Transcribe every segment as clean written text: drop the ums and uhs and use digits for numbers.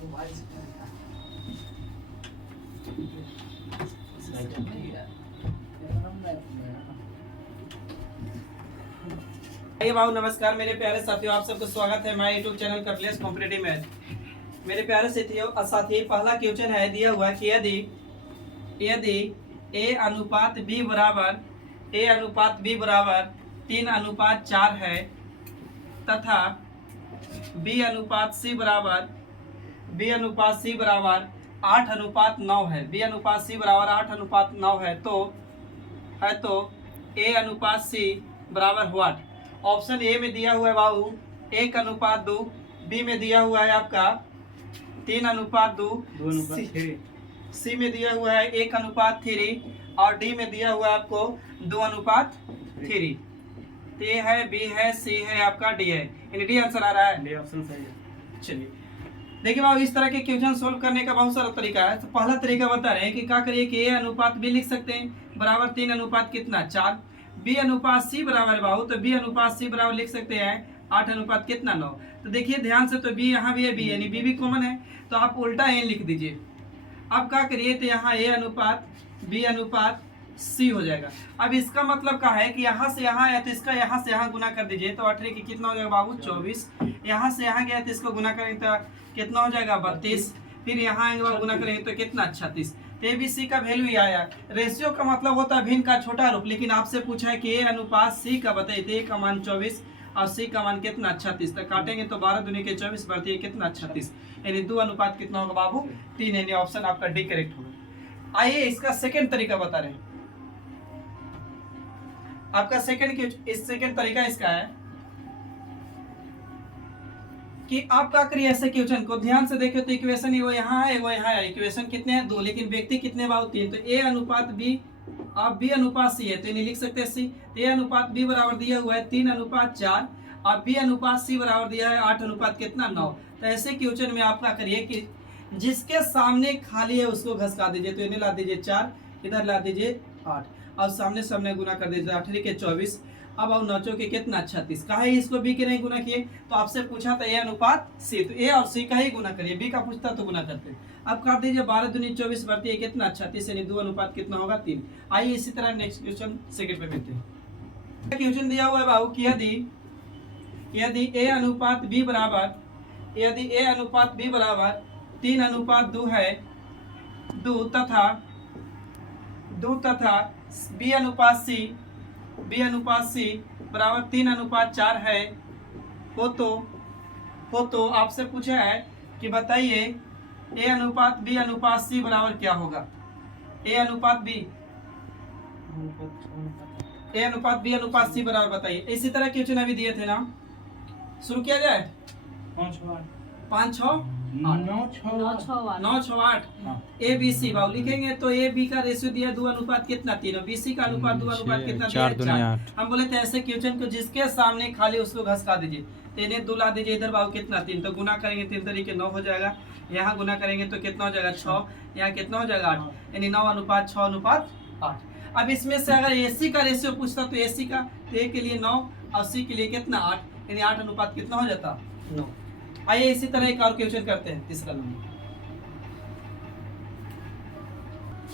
बाबू नमस्कार मेरे प्यारे साथियों, आप सबको स्वागत है my YouTube channel Kapilesh competitive math. मेरे प्यारे साथियों पहला क्वेश्चन है दिया हुआ कि यदि ए अनुपात बी बराबर 3:4 है तथा बी अनुपात सी बराबर 8:9 है, बी अनुपात सी बराबर 8:9 है तो ए अनुपात सी बराबर व्हाट। ऑप्शन ए में दिया हुआ है बाबू 1:2, बी में दिया हुआ है आपका 3:2, सी में दिया हुआ है 1:3 और डी में दिया हुआ है आपको 2:3। तो ए है, बी है, सी है, आपका डी है। यानी डी आंसर आ रहा है। डी ऑप्शन सही है। चलिए देखिए बाबू, इस तरह के क्वेश्चन सोल्व करने का बहुत सारा तरीका है। तो पहला तरीका बता रहे हैं कि क्या करिए कि ए अनुपात बी लिख सकते हैं बराबर 3 अनुपात कितना 4, बी अनुपात सी बराबर बाबू तो बी अनुपात सी बराबर लिख सकते हैं 8 अनुपात कितना 9। तो देखिए ध्यान से, तो बी यहाँ भी है, बी यानी बी भी कॉमन है, तो आप उल्टा एन लिख दीजिए। अब क्या करिए तो यहाँ ए अनुपात बी अनुपात सी हो जाएगा। अब इसका मतलब क्या है कि यहाँ से यहाँ आया तो इसका यहाँ से यहाँ गुना कर दीजिए, तो 18 की कितना हो जाएगा बाबू 24। यहाँ से यहाँ गया तो इसको गुना करेंगे तो कितना हो जाएगा 32। फिर यहाँ आएंगे बाबू गुना करेंगे तो कितना 36। तो ए बी सी का वैल्यू ही आया। रेशियो का मतलब होता है भिन्न का छोटा रूप, लेकिन आपसे पूछा है कि ए अनुपात सी का बताइए। तो ए का मान 24 और सी का मान कितना 36। तो काटेंगे तो 12 दूनी के 24 बढ़ती है कितना 36, यानी 2 अनुपात कितना होगा बाबू 3, यानी ऑप्शन आपका डी करेक्ट होगा। आइए इसका सेकंड तरीका बता रहे हैं। आपका सेकंड तरीका इसका है कि आप क्या करिए ऐसे क्वेश्चन को ध्यान से देखिए। तो इक्वेशन वो यहाँ है, वो यहाँ है। इक्वेशन कितने हैं 2, लेकिन व्यक्ति कितने बाबू 3। तो ए अनुपात बी आप बी अनुपात सी है तो नहीं लिख सकते सी। तो ए अनुपात बी बराबर दिया हुआ है 3:4 और बी अनुपात सी बराबर दिया है 8 अनुपात कितना 9। तो ऐसे क्वेश्चन में आप क्या करिए कि जिसके सामने खाली है उसको घसका दीजिए। तो इन्हें ला दीजिए 4, इधर ला दीजिए 8 और सामने गुना कर दीजिए 18 के 24। अब 9 के कितना 36। कहा है इसको बी के नहीं गुना किए, तो आपसे पूछा था ए अनुपात सी, तो ए और सी का ही गुना करिए, बी का पूछता तो गुना करते। अब काट दीजिए 12 दूनी 24 बढ़ती है कितना 36, यानी 2 अनुपात कितना होगा 3। आइए इसी तरह नेक्स्ट क्वेश्चन सेकंड पे मिलते हैं। क्वेश्चन दिया हुआ है बाबू कि यदि ए अनुपात बी बराबर 3:2 है 2 तथा बी अनुपात सी बराबर 3:4 है हो तो आपसे पूछा है कि बताइए ए अनुपात बी अनुपात सी बराबर क्या होगा। ए अनुपात बी अनुपात सी बराबर बताइए। इसी तरह क्वेश्चन अभी दिए थे ना, शुरू किया जाए 5 6 9 6 8 ए बी सी बाबू लिखेंगे। तो ए बी का रेशियो दिया 2 अनुपात कितना 3 और बी सी का अनुपात 2 अनुपात कितना 4। हम बोले थे ऐसे क्वेश्चन को जिसके सामने खाली उसको घसका दीजिए। तो इन्हें 2 ला दीजिए, इधर बाबू कितना 3, तो गुना करेंगे 3 तरीके 9 हो जाएगा। यहाँ गुना करेंगे तो कितना हो जाएगा 6, यहाँ कितना हो जाएगा 8, यानी 9 अनुपात 6 अनुपात 8। अब इसमें से अगर ए सी का रेशियो पूछता तो ए सी का तो ए के लिए 9 और सी के लिए कितना 8, यानी 8 अनुपात कितना हो जाता 9। आइए इसी तरह एक और क्वेश्चन करते हैं तीसरा नंबर।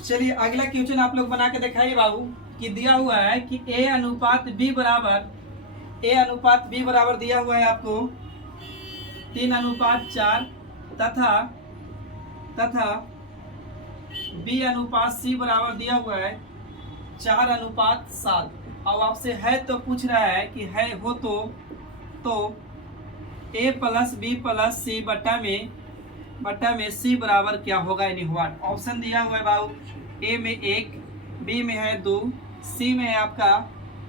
चलिए अगला क्वेश्चन आप लोग बना के दिखाइए बाबू कि दिया हुआ है कि ए अनुपात बी बराबर दिया हुआ है आपको 3:4 तथा बी अनुपात सी बराबर दिया हुआ है 4:7। अब आपसे है तो पूछ रहा है कि है हो तो ए प्लस बी प्लस सी बट्टा में सी बराबर क्या होगा, यानी व्हाट। ऑप्शन दिया हुआ है बाबू ए में 1, बी में है 2, सी में है आपका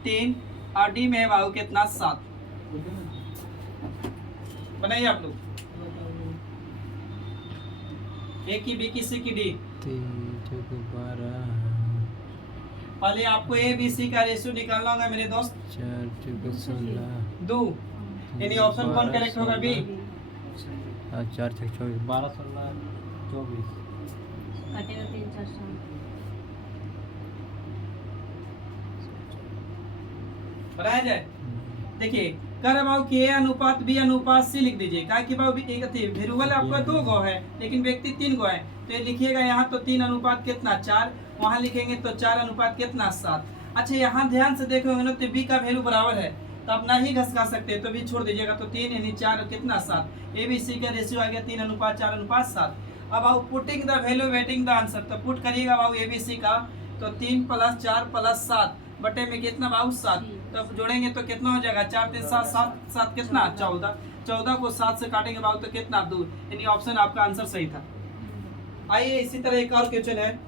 3 और डी में है बाबू कितना 7। बनाइए आप लोग, ए की बी की सी की डी। 3 पहले आपको ए बी सी का रेशियो निकालना होगा मेरे दोस्त। 2, यानी ऑप्शन कौन करेक्ट होगा बी। 4 6 24 12 16 24 कटेगा 3 4 7। बनाया जाए। देखिए कह रहे बाबू कि ए अनुपात बी अनुपात सी लिख दीजिए। क्या कि बाबू एक वेरिएबल आपका 2 गो है लेकिन व्यक्ति 3 गो है, तो ये लिखिएगा यहाँ तो 3 अनुपात कितना 4, वहाँ लिखेंगे तो 4 अनुपात कितना 7। अच्छा यहाँ ध्यान से देखोगे ना तो बी का वैल्यू बराबर है तो आप नहीं घसका सकते, तो बी छोड़ दीजिएगा, तो 3 यानी 4 कितना 7। ए बी सी का रेशियो आ गया 3 अनुपात 4 अनुपात 7। अब बाबू putting the value waiting the answer, तो पुट करिएगा बाबू ए बी सी का, तो 3 + 4 + 7 बटे में कितना बाबू 7, तो जोड़ेंगे तो कितना हो जाएगा 4 3 7 7 7 कितना 14, 14 को 7 से काटेंगे बाबू तो कितना 2, यानी ऑप्शन आपका आंसर सही था। आइए इसी तरह एक और क्वेश्चन है।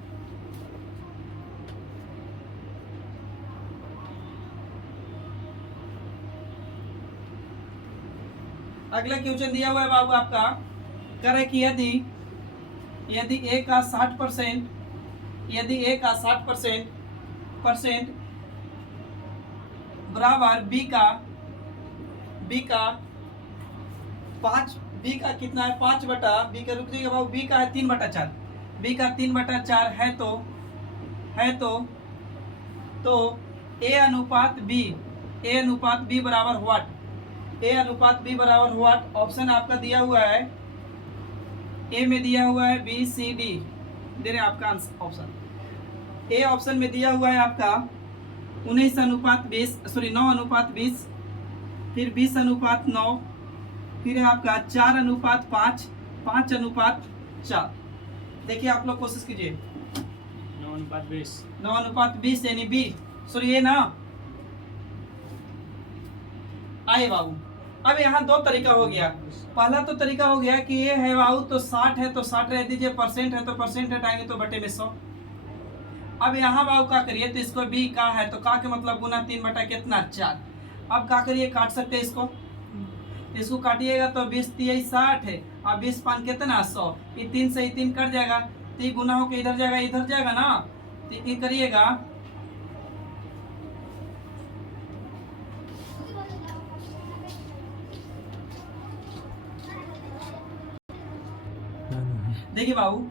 अगला क्वेश्चन दिया हुआ है बाबू आपका, कह रहे कि यदि ए का 60%, यदि ए का 60% बराबर बी का 5, बी का कितना है 5 बटा, बी का रुक जाइएगा बाबू, बी का है 3/4, बी का 3/4 है तो ए अनुपात बी बराबर व्हाट, ए अनुपात बी बराबर व्हाट। ऑप्शन आपका दिया हुआ है, ए में दिया हुआ है बी सी डी, दे रहे हैं आपका ऑप्शन। ए ऑप्शन में दिया हुआ है आपका 9:20, फिर 20:9, फिर है आपका 4:5, 5:4। देखिए आप लोग कोशिश कीजिए, 9:20 यानी बी, सॉरी ये ना आए बाबू। अब यहाँ 2 तरीका हो गया। पहला तो तरीका हो गया कि ये है बाबू तो 60 है तो 60 रह दीजिए, परसेंट है तो परसेंट हटाएंगे तो बटे में 100। अब यहाँ बाबू क्या करिए, तो इसको बी का है तो का के मतलब गुना 3 बटा कितना 4। अब क्या करिए, काट सकते हैं इसको काटिएगा तो 20 3 60 है, अब 20 5 कितना 100, ये 3 से 3 कट जाएगा, तो ये गुना होकर इधर जाएगा ना, तो ये करिएगा देखिए बाबू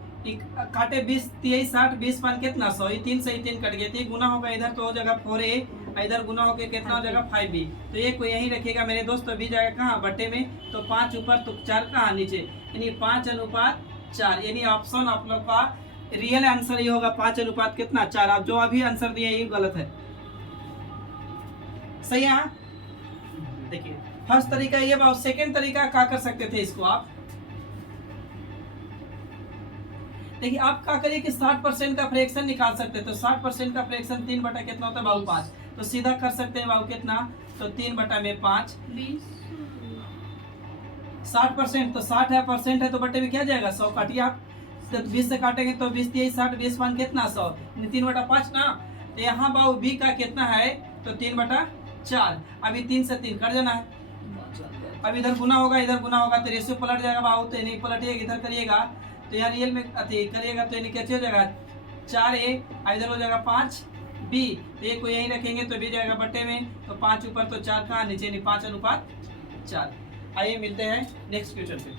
काटे 20 3 60, 20 5 कितना 100, ये 3 से 3 कट गए, तो गुना होगा इधर तो हो जाएगा 4a, इधर गुना होकर कितना हो जाएगा 5b, तो ये को यही रखिएगा मेरे दोस्त, तो भी जाएगा कहाँ बटे में, तो 5 ऊपर तो 4 कहाँ नीचे, यानी 5:4, यानी ऑप्शन आप लोग का रियल आंसर ये होगा 5 कितना 4। आप जो अभी आंसर दिए ये गलत है, सही है। देखिए फर्स्ट तरीका ये बात, सेकेंड तरीका क्या कर सकते थे इसको आप, देखिए आप क्या करिए कि 60% का फ्रैक्शन निकाल सकते, तो 60% का फ्रैक्शन 3 बटा कितना होता है बाबू 5, तो सीधा कर सकते हैं बाबू कितना, तो 3 बटा में 5, 60% तो 60 है परसेंट है तो बटे में क्या जाएगा 100, काटिए आप, तो 20 से काटेंगे तो 20 3 60, 20 5 कितना 100, 3 बटा 5 ना, तो यहाँ बाबू बी का कितना है तो 3 बटा 4, अभी 3 से 3 कट जाना है, अब इधर गुना होगा तो रेशियो पलट जाएगा बाबू, तो नहीं पलटिएगा इधर करिएगा तो यार रियल में करिएगा तो यानी कैसे हो जाएगा 4a, इधर हो जाएगा 5b, तो ये को यही रखेंगे तो भी जाएगा बटे में, तो 5 ऊपर तो 4 कहाँ नीचे, नहीं 5:4। आइए मिलते हैं नेक्स्ट क्वेश्चन पे।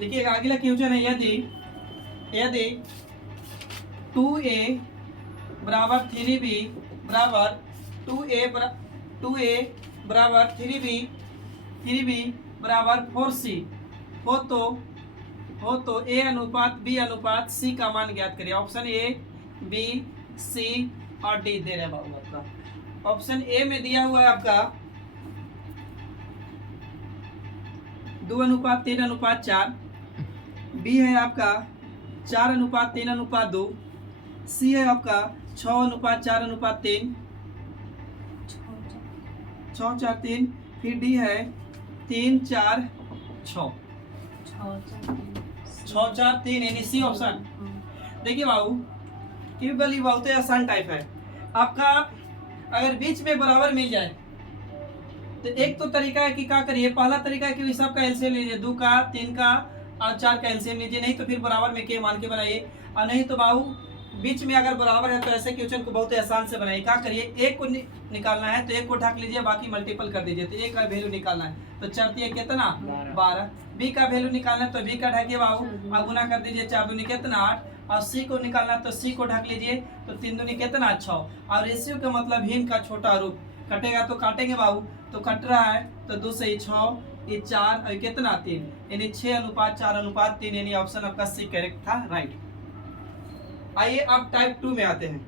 लिखिएगा अगला क्वेश्चन है, यदि 2a बराबर 3b बराबर 2a बराबर 3b बराबर 4c हो तो a अनुपात b अनुपात c का मान ज्ञात करिए। ऑप्शन ए बी सी और डी दे रहे बाबू आपका। ऑप्शन ए में दिया हुआ है आपका 2:3:4, बी है आपका 4:3:2, सी है आपका 6:4:3, 6:4:3, फिर डी है 3:4:6, 6:4:3 यानी सी ऑप्शन। देखिए बाबू क्यूबली बहुत ही आसान टाइप है आपका, अगर बीच में बराबर मिल जाए तो एक तो तरीका है कि क्या करिए, पहला तरीका है कि सब का एलसीएम लीजिए, 2 का 3 का और 4 का एलसीएम लीजिए, नहीं तो फिर बराबर में के मान के बनाइए, और नहीं तो बाबू बीच में अगर बराबर है तो ऐसे क्वेश्चन को बहुत ही आसान से बनाइए। क्या करिए, एक को निकालना है तो एक को ढक लीजिए, बाकी मल्टीपल कर दीजिए, तो एक का वैल्यू निकालना है तो 4 कितना 12, बी का वैल्यू निकालना है तो बी का ढकिए बाबू और गुना कर दीजिए, 4 दूनी कितना 8, और सी को निकालना तो सी को ढक लीजिए, तो 3 दूनी कितना 6, और रेशियो का मतलब हीन का छोटा रूप, कटेगा तो काटेंगे बाबू, तो कट रहा है तो 2 से 6, ये 4 और कितना 3, यानी 6:4:3, यानी ऑप्शन आपका सी करेक्ट था, राइट। आइए अब टाइप 2 में आते हैं।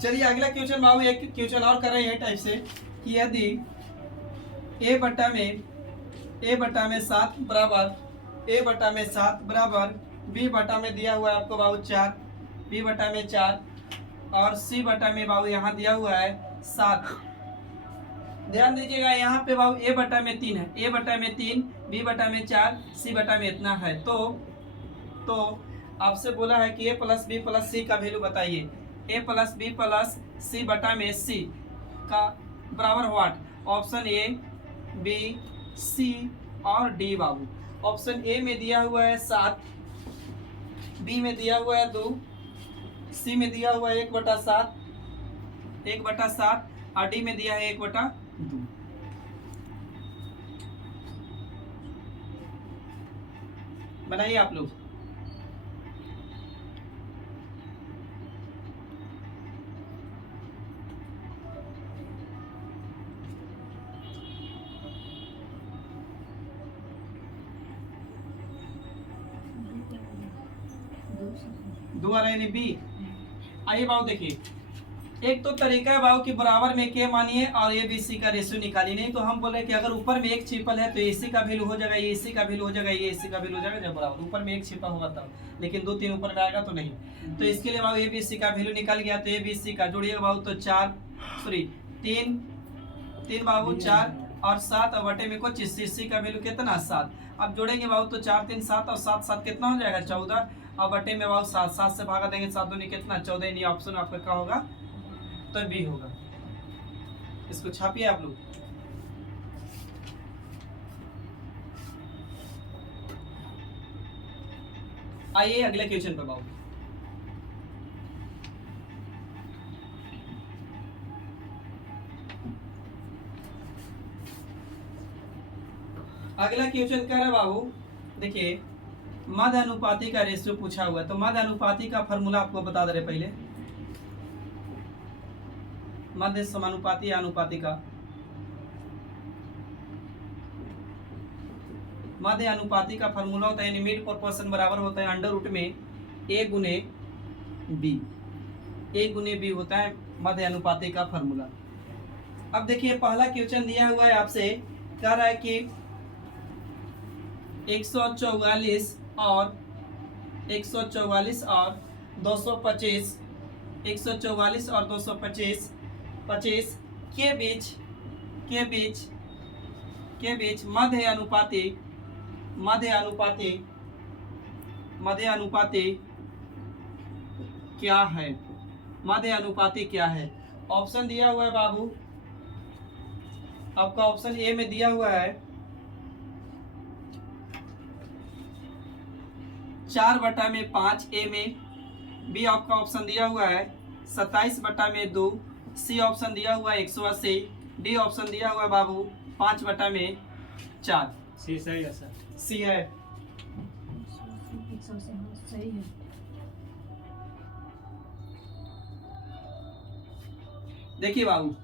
चलिए अगला क्वेश्चन बाबू, एक क्वेश्चन और कर रहे हैं टाइप से कि यदि a बटा में 7 बराबर b बटा में दिया हुआ है आपको बाबू 4, b बटा में 4 और c बटा में बाबू यहाँ दिया हुआ है 7। ध्यान दीजिएगा यहाँ पे बाबू a बटा में 3 है, a बटा में 3, b बटा में 4, c बटा में इतना है। तो आपसे बोला है कि a plus b plus c का वैल्यू बताइए। a plus b plus c बटा में c का बराबर व्हाट? ऑप्शन ए, बी, सी और डी बाबू। ऑप्शन ए में दिया हुआ है 7, बी में दिया हुआ है 2, सी में दिया हुआ है 1/7 और डी में दिया है 1/2। बनाइए आप लोग। दो आ रहे यानी बी। आइए बाबू देखिए, एक तो तरीका है बाबू कि बराबर में के मानिए और ए बी सी का रेशियो निकालिए। नहीं तो हम बोले कि अगर ऊपर में एक छिपल है तो ए सी का वैल्यू हो जाएगा, ए सी का वैल्यू हो जाएगा, ए सी का वैल्यू हो जाएगा जब बराबर ऊपर में एक छिपा होगा तब, लेकिन 2 3 ऊपर में आएगा तो नहीं। तो इसके लिए बाबू ए बी सी का वैल्यू निकल गया, तो ए बी सी का जोड़िएगा बाबू तो 3 बाबू 4 और 7 और बटे में को सी का वैल्यू कितना 7। अब जोड़ेंगे बाबू तो 4 3 7 और 7 7 कितना हो जाएगा 14 और बटे में बाबू 7 7 से भागा देंगे 7 दूनी कितना 14, यानी ऑप्शन आपका क्या होगा? तो बी होगा। इसको छापिए आप लोग। आइए अगले क्वेश्चन पर बाबू। अगला क्वेश्चन क्या है बाबू, देखिए मध्य अनुपाती का रेशियो पूछा हुआ है। तो मध्य अनुपाती का फॉर्मूला आपको बता दे रहे पहले। मध्य समानुपाती या अनुपाती का मध्य अनुपाती का फॉर्मूला होता है, मिड प्रोपोर्शन बराबर होता है अंडर रूट में a गुने b होता है मध्य अनुपाती का फॉर्मूला। अब देखिए पहला क्वेश्चन दिया हुआ है आपसे, कह रहा है कि 144 और 225 144 और 225 के बीच मध्य अनुपाती क्या है? मध्य अनुपाती क्या है? ऑप्शन दिया हुआ है बाबू, आपका ऑप्शन ए में दिया हुआ है 4/5 ए में, बी आपका ऑप्शन दिया हुआ है 27/2, सी ऑप्शन दिया हुआ है 180, डी ऑप्शन दिया हुआ है बाबू 5/4। सी सही है सर। सी है। 180 सही है। देखिए बाबू,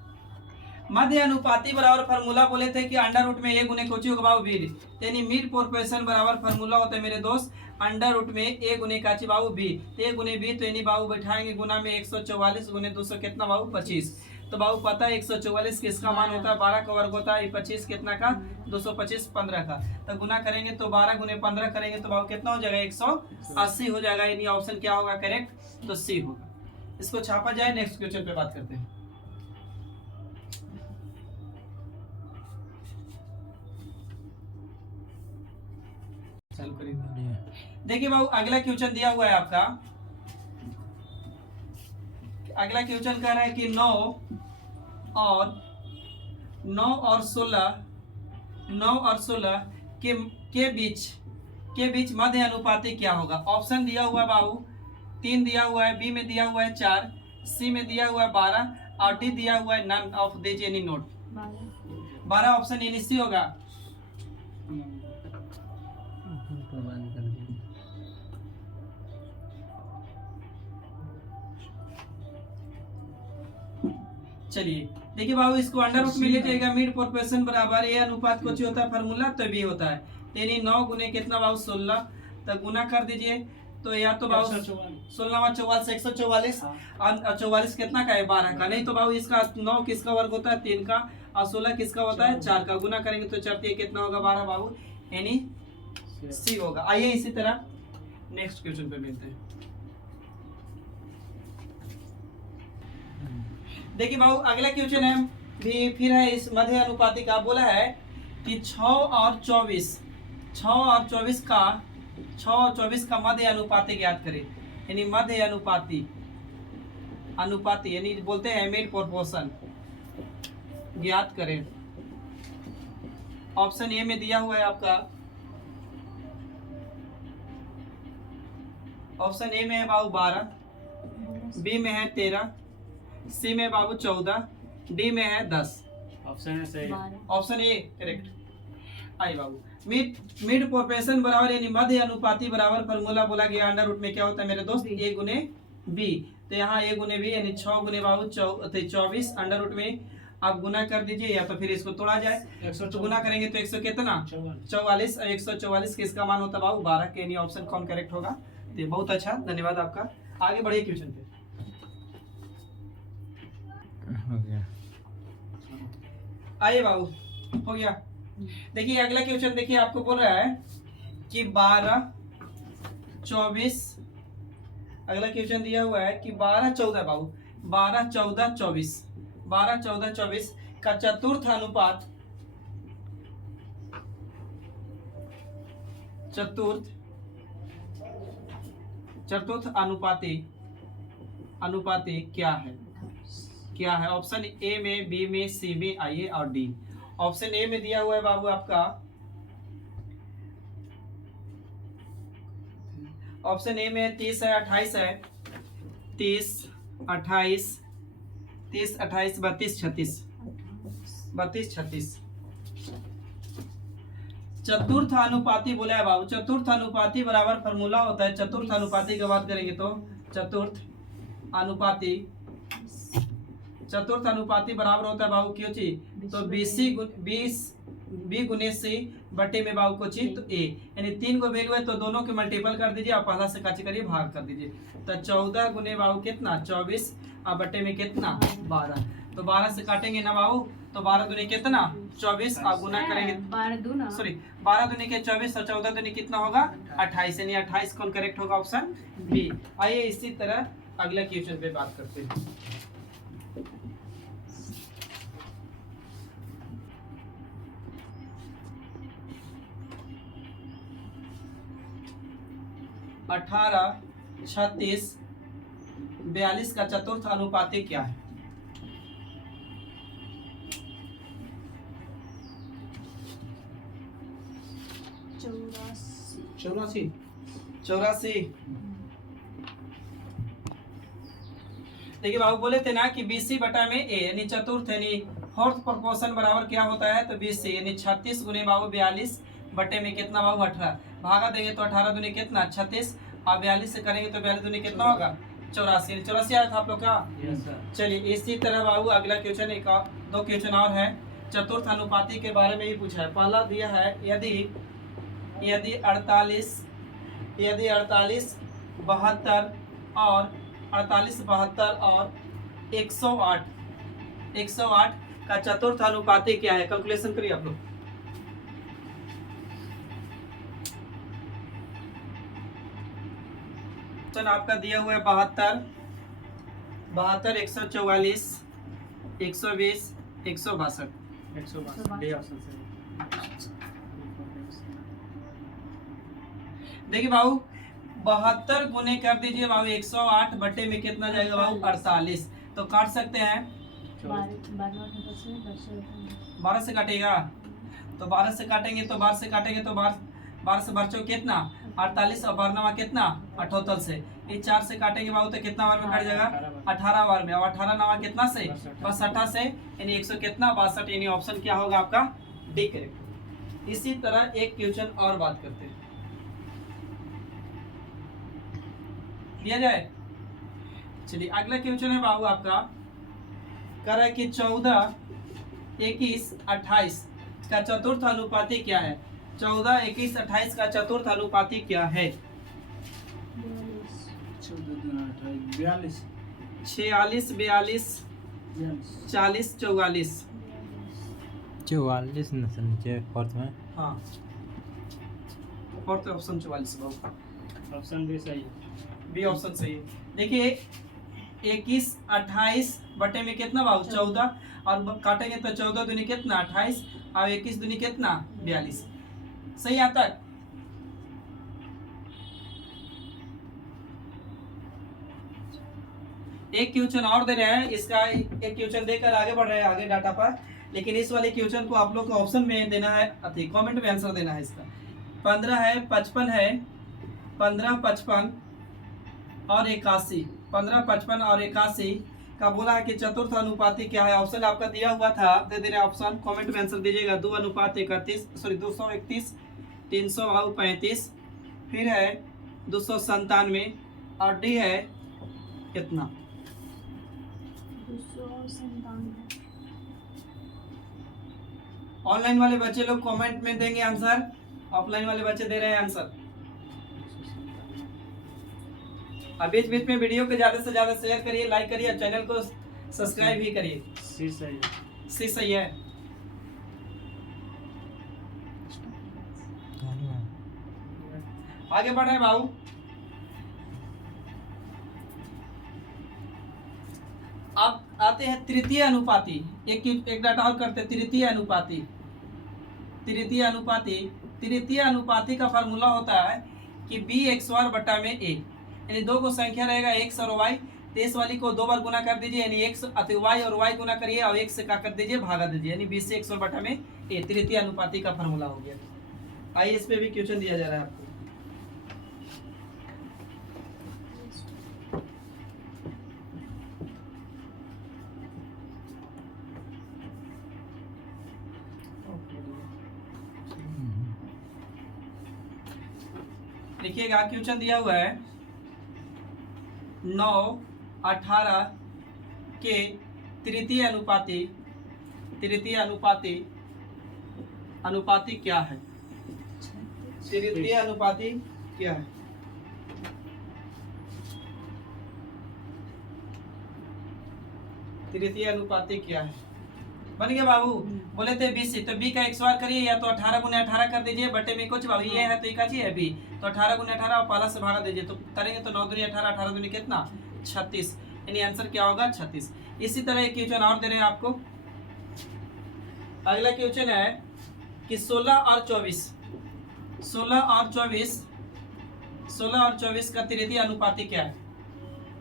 मध्य अनुपाती बराबर फार्मूला बोले थे कि अंडर रूट में ए गुने कोची होगा बाबू बी, यानी मिड प्रोपोर्शन बराबर फार्मूला होता है मेरे दोस्त अंडर रूट में ए गुने काची बाबू बी, ए गुने बी, तो यानी बाबू बैठाएंगे गुना में 144 गुने 200 कितना बाबू 25। तो बाबू पता है 144 किसका मान होता है 12 का वर्ग होता है, 25 कितना का 225 15 का, तो गुना करेंगे तो 12 गुने 15 करेंगे तो बाबू कितना हो जाएगा 180 हो जाएगा, यानी ऑप्शन क्या होगा करेक्ट? तो सी होगा। इसको छापा जाए, नेक्स्ट क्वेश्चन पे बात करते हैं। चालू करिए। देखिए बाबू अगला क्वेश्चन दिया हुआ है आपका, अगला क्वेश्चन कह रहा है कि 9 और 16 के बीच मध्य अनुपाती क्या होगा? ऑप्शन दिया हुआ है बाबू, 3 दिया हुआ है, बी में दिया हुआ है 4, सी में दिया हुआ है 12 और डी दिया हुआ है none of this any note. 12 12 option यानी सी होगा। तो बंद कर दिया। चलिए देखिए बाबू, इसको अंडर रूट में ले जाएगा। मिड प्रोपोर्शन बराबर ए अनुपात कुछ होता है फार्मूला, तो बी होता है। यानी 9 गुने कितना बाबू 16, तो गुना कर दीजिए। तो या तो बाबू 16 44 144 और 44 कितना का है 12 का। नहीं तो बाबू इसका 9 किसका वर्ग होता है 3 का, और 16 किसका होता है 4 का। गुना करेंगे तो 4 कितना होगा 12 बाबू, यानी सी होगा। आइए इसी तरह नेक्स्ट क्वेश्चन पे मिलते हैं। देखिए बाबू अगला क्वेश्चन है भी फिर है इस मध्य अनुपाती का। बोला है कि 6 और 24 का मध्य अनुपाती ज्ञात करें। यानी मध्य अनुपाती यानी बोलते हैं मिड प्रोपोर्शन ज्ञात करें। ऑप्शन ए में दिया हुआ है आपका, ऑप्शन ए में है बाबू 12, बी में है 13, सी में बाबू 14, डी में है 10। ऑप्शन सही। Option A correct. I Babu mid proportion बराबर यानी मध्य अनुपाती बराबर फार्मूला बोला गया अंडर रूट में क्या होता है मेरे दोस्त, ए गुने बी। तो यहाँ ए गुने बी यानी 6 गुने बाबू 24 अंडर रूट में आप गुना कर दीजिए, या तो फिर इसको तोड़ा जाए। तो गुना करेंगे तो 100 कितना 44 और 144 किसका मान होता है बाबू 12 के। यानी ऑप्शन कौन करेक्ट होगा। तो बहुत अच्छा, धन्यवाद आपका। आगे बढ़िए क्वेश्चन पे। हो गया। आइए बाबू हो गया। देखिए अगला क्वेश्चन देखिए, आपको बोल रहा है कि 12 24, अगला क्वेश्चन दिया हुआ है कि 12 14 बाबू 12 14 24 का चतुर्थ अनुपाती क्या है। ऑप्शन ए में, बी में, सी में, आइए और डी। ऑप्शन ए में दिया हुआ है बाबू आपका, ऑप्शन ए में 30 है 28 है, 30 28 32 36 चतुर्थ अनुपाती बोला है बाबू। चतुर्थ अनुपाती बराबर फार्मूला होता है, चतुर्थ अनुपाती की बात करेंगे तो चतुर्थ अनुपाती बराबर होता है बाबू क्यों चीज, तो बी गुने सी बटे में बाबू को चीज तो ए। यानी 3 को वैल्यू है तो दोनों के मल्टीपल कर दीजिए और पहला से काची करिए भाग कर दीजिए। तो 14 गुने बाबू कितना 24 और बटे में कितना 12। तो 12 से काटेंगे ना बाबू, तो 12 दुनी कितना 24 और गुना करेंगे 12 दूना 12 दुनी के 24 और 14 दुनी कितना होगा 28। यानी 28 कौन करेक्ट होगा, ऑप्शन बी। आइए इसी तरह अगला क्वेश्चन पे बात करते हैं। अठारह 36 42 का चतुर्थ अनुपाती क्या है। चौरासी। देखिए बाबू बोले थे ना कि BC बटा में ए यानी चतुर्थ यानी फोर्थ प्रोपोर्शन बराबर क्या होता है, तो BC यानी 36 गुने बाबू 42 बटे में कितना बाबू 18। भागा देंगे तो 18 दुनी कितना 36 और 42 से करेंगे तो 42 दुनी कितना होगा 84। 84 आया था आप लोग का। चलिए इसी तरह बाबू अगला क्वेश्चन एक और 2 क्वेश्चन और है चतुर्थ अनुपाती के बारे में ही पूछा है। पहला दिया है यदि 48 72 और 108 का चतुर्थ अनुपाती क्या है। कैलकुलेशन करिए आप लोग। ऑप्शन आपका दिया हुआ है 72 144 120 162। देखिए बाबू 72 गुने कर दीजिए बाबू 108 बटे में कितना जाएगा बाबू 48। तो काट सकते हैं 12 से काटेगा तो 12 से काटेंगे तो 12 से 12 से बच्चों कितना 48 और 12 कितना 78 से, ये 4 से काटेंगे बाबू तो कितना बार में कट जाएगा 18 बार में। और 18 नवा कितना से 62 से, यानी 100 कितना 62, यानी ऑप्शन क्या होगा आपका डी करेक्ट। इसी तरह एक क्वेश्चन और बात करते हैं, दिया जाए। चलिए अगला क्वेश्चन है बाबू आपका, कह रहा है कि 14, 21, 28 का चतुर्थ अनुपाती क्या है। 14, 21, 28 का चतुर्थ अनुपाती क्या है। 42 46, 42, 40, 44। 44 न सर नीचे फोर्थ में। हाँ फोर्थ ऑप्शन 44 बाबू, ऑप्शन भी सही है। बी ऑप्शन सही है। देखिए 21, 28 बटे में कितना बाबू 14, और काटेंगे तो 14 दूनी कितना 28, और 21 दूनी कितना 42। सही आता है। एक क्वेश्चन और दे रहे हैं, इसका एक क्वेश्चन देकर आगे बढ़ रहे हैं आगे डाटा पर, लेकिन इस वाले क्वेश्चन को आप लोग को ऑप्शन में देना है, अति कमेंट में आंसर देना है इसका। 15 है, 55 है, 15, 55 और 81, 15, 55 और 81 का बोला है कि चतुर्थ अनुपाती क्या है। ऑप्शन आपका दिया हुआ था, दे दे रहे ऑप्शन, कमेंट में आंसर दीजिएगा। 2:31, 335, फिर है 297 और डी है कितना 297। ऑनलाइन वाले बच्चे लोग कमेंट में देंगे आंसर, ऑफलाइन वाले बच्चे दे रहे हैं आंसर। अब बीच बीच में वीडियो को ज्यादा से ज्यादा शेयर करिए, लाइक करिए, चैनल को सब्सक्राइब भी करिए। सी सही है। सी सही है। आगे बढ़ रहे हैं बाबू। अब आते हैं तृतीय अनुपाती। एक डाटा और करते हैं, तृतीय अनुपाती। तृतीय अनुपाती का फार्मूला होता है कि बी एक्स वार बटा में ए, यानी दो को संख्या रहेगा एक्स और वाई, तो इस वाली को 2 बार गुना कर दीजिए, यानी एक्स अति वाई और वाई गुना करिए और एक से क्या कर दीजिए भागा दीजिए, यानी 20 से एक्स और बटा में ए। तृतीय अनुपाती का फार्मूला हो गया। आइए इस पे भी क्वेश्चन दिया जा रहा है आपको। देखिएगा क्वेश्चन दिया हुआ है 9, 18 के तृतीय अनुपाती क्या है। तृतीय अनुपाती क्या है। तृतीय अनुपाती क्या है। बन गया बाबू। बोले थे 20, तो बी का एक्स बार करिए, या तो 18 गुना 18 कर दीजिए, बटे में कुछ बाबू ये है तो एक है बी, तो 18 गुना 18 और पाला से भागा दीजिए, तो करेंगे तो 9 दूनी 18, 18 दूनी कितना 36, यानी आंसर क्या होगा 36। इसी तरह एक क्वेश्चन और दे रहे हैं आपको। अगला क्वेश्चन है कि 16 और 24 का तृतीय अनुपाती क्या है।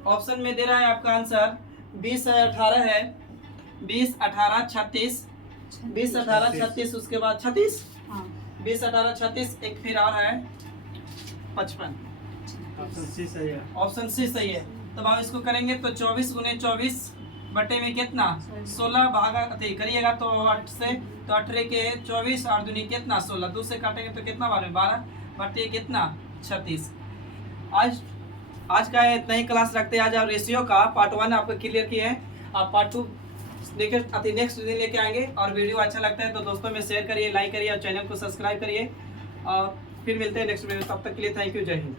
ऑप्शन में दे रहा है आपका आंसर 20 है, 18 है, 20, 18, 36, 20, 18, 36, उसके बाद 36, 20, 18, 36, एक फिर और है 55। ऑप्शन सी सही है। ऑप्शन सी सही है। तो अब इसको करेंगे तो 24 गुने 24 बटे में कितना 16 भागा करिएगा तो 8 से, तो 18 के 24 और दूनी कितना 16, 2 से काटेंगे तो कितना 12 बटे कितना 36। आज का इतना ही क्लास रखते हैं। आज आप रेशियो का पार्ट 1 आपको क्लियर किए हैं, आप पार्ट 2 देखिए नेक्स्ट दिन लेके आएंगे। और वीडियो अच्छा लगता है तो दोस्तों में शेयर करिए, लाइक करिए और चैनल को सब्सक्राइब करिए। और फिर मिलते हैं नेक्स्ट वीडियो, तब तक के लिए थैंक यू, जय हिंद।